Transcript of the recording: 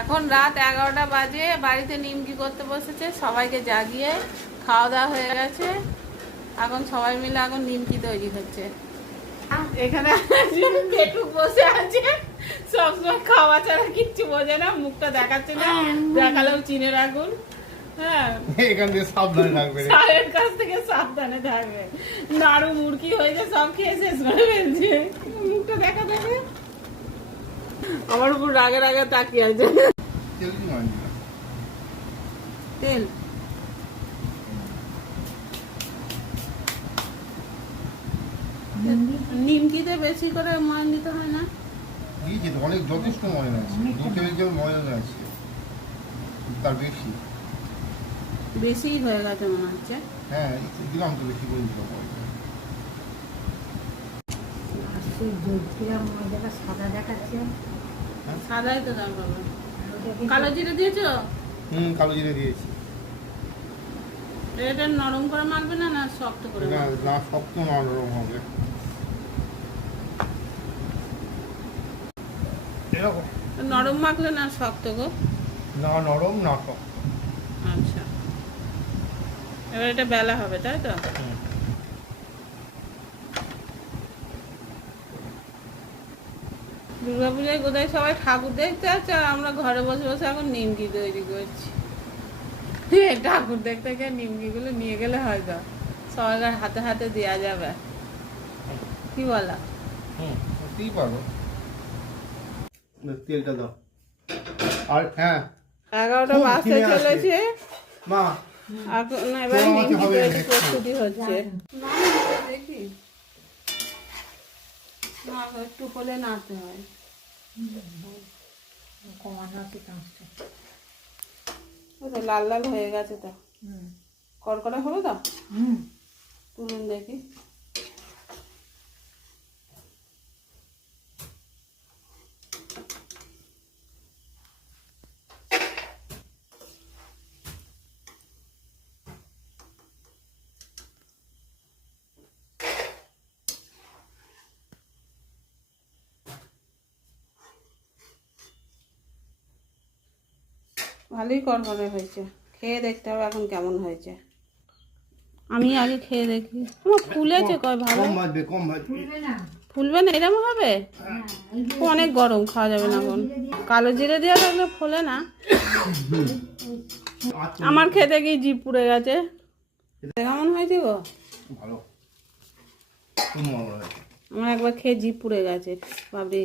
এখন রাত 11টা বাজে, বাড়িতে নিমকি করতে বসেছে, সবাইকে জাগিয়ে খাওয়া দাওয়া হয়ে গেছে। এখন সবাই মিলে এখন নিমকি তৈরি হচ্ছে। এখানে পেটুক বসে আছে, সবসময় খাওয়া ছাড়া কিচ্ছু বোঝে না, মুখটা দেখাচ্ছে না, দেখালেও চিনে রাখুন। হ্যাঁ, এখান থেকে সাবধানে থাকবে, স্যারের কাছ থেকে সাবধানে থাকবে। নাড়ু মুড়কি হয়েছে, সব খেয়ে শেষ করে ফেলছে, মুখটা দেখা যাবে। আমার উপর রাগে রাগে তাকিয়ে আছে। তেল কি মানে তেল নিমকিতে বেশি করে ময়ন দিতে হয় না? দিয়েছি তো, অনেক যথেষ্ট ময়দা আছে, 2 টেবিল চামচ ময়দা আছে, তার বেশি। বেশিই হয়ে গেছে মনে হচ্ছে। হ্যাঁ, একটু দিলাম তো, বেশি করে দিলাম ময়দা। সাদাই তো দাম পাবো। কালো জিরে দিয়েছো? কালো জিরে দিয়েছি। এটা নরম করে মাখবে না, না শক্ত করে না মাখবে? না, শক্ত নরম হবে এরকম। নরম মাখলে না শক্ত গো? না নরম না শক্ত। আচ্ছা, এবার এটা বেলা হবে তাই তো? দুর্গাপূজায় কোথায় সবাই ঠাকুর দেখতে যাচ্ছে, আর আমরা ঘরে বসে বসে এখন নিমকি তৈরি করছি। ঠাকুর দেখতে গিয়ে নিমকি গুলো নিয়ে গেলে হয়তো সবাইকার হাতে হাতে দেওয়া যাবে, কি বলা? করতেই পারো। তেলটা দাও। আর হ্যাঁ, 11টা বাজতে চলেছে, মা এখন এবার নিমকি তৈরি প্রস্তুতি হচ্ছে। দেখি না, একটু হলে নাড়তে হয়। ওই তো লাল লাল হয়ে গেছে তো, কড়কড়া হলো তো, তুলুন দেখি। ভালোই কড়কড়ে হয়েছে, খেয়ে দেখতে হবে এখন কেমন হয়েছে। আমি আগে খেয়ে দেখি। আমার ফুলেছে কয় ভালো? কম ভাজবে, কম ভাজবে। ফুলবে না, এরকম হবে? অনেক গরম, খাওয়া যাবে না এখন। কালো জিরে দিয়ে থাকলে ফোলে না। আমার খেতে গিয়ে জিভ পুড়ে গেছে। কেমন হয়েছে গো? ভালো, খুব মজা হয়েছে। আমার একবার খেয়ে জিভ পুড়ে গেছে, বাবরে।